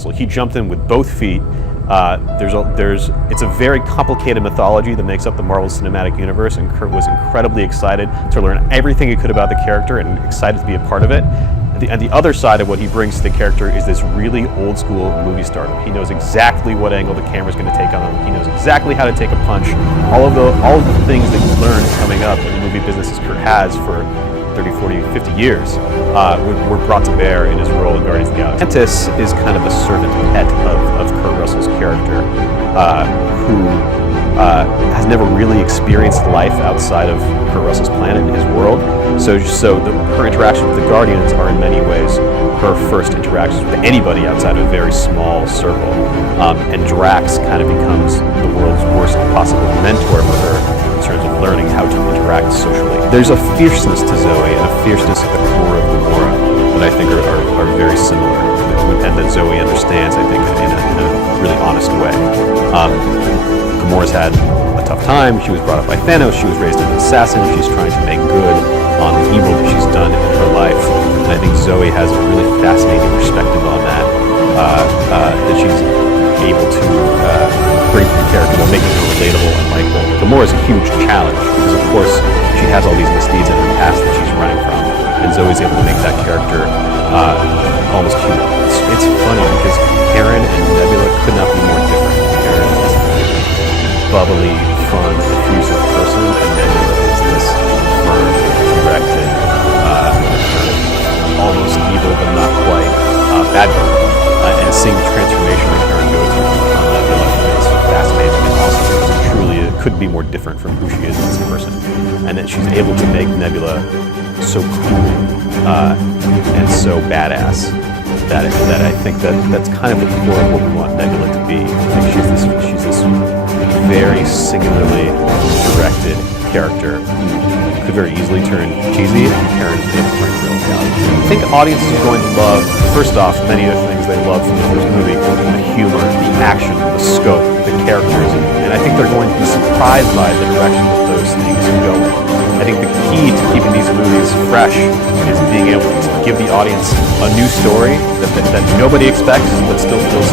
Russell. He jumped in with both feet. It's a very complicated mythology that makes up the Marvel Cinematic Universe, and Kurt was incredibly excited to learn everything he could about the character and excited to be a part of it. And the other side of what he brings to the character is this really old school movie stardom. He knows exactly what angle the camera's going to take on him. He knows exactly how to take a punch. All of the things that he learned coming up in the movie business as Kurt has for 30, 40, 50 years were brought to bear in his role in Guardians of the Galaxy. Mantis is kind of a servant pet of Kurt Russell's character, who has never really experienced life outside of Kurt Russell's planet and his world. So her interactions with the Guardians are in many ways her first interactions with anybody outside of a very small circle. And Drax kind of becomes the world's worst possible mentor for her in terms of learning how to interact socially. There's a fierceness to Zoe and a fierceness at the core of Gamora that I think are very similar, and that Zoe understands, I think, in a really honest way. Gamora's had a tough time. She was brought up by Thanos. She was raised as an assassin. She's trying to make good on the evil that she's done in her life. And I think Zoe has a really fascinating perspective on that, that she's able to bring to the character while making her relatable and likable. Gamora's a huge challenge because, of course, she has all these misdeeds in her past that she's running from, and Zoe's able to make that character almost human. It's funny because Karen and Nebula could not be more different. Karen is a bubbly, fun, effusive person, and Nebula is this firm, directed, almost evil but not quite bad girl. And seeing the transformation that Karen goes through on Nebula is fascinating and awesome because it truly couldn't be more different from who she is as a person. And that she's able to make Nebula so cool and so badass that I think that's kind of the core of what we want Nebula to be. I think she's this very singularly directed character who could very easily turn cheesy, and Karen's able to bring real value. I think audiences are going to love, first off, many of the things they love from the first movie: the humor, the action, the scope, the characters, and I think they're going to be surprised by the direction that those things go in. I think the key to keeping these movies fresh is being able to give the audience a new story that nobody expects but still feels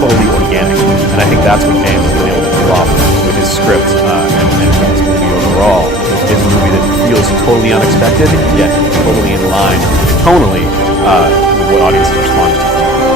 totally organic. And I think that's what James is really able to pull off with his script and this movie overall. Is a movie that feels totally unexpected, yet totally in line tonally with what audiences respond to.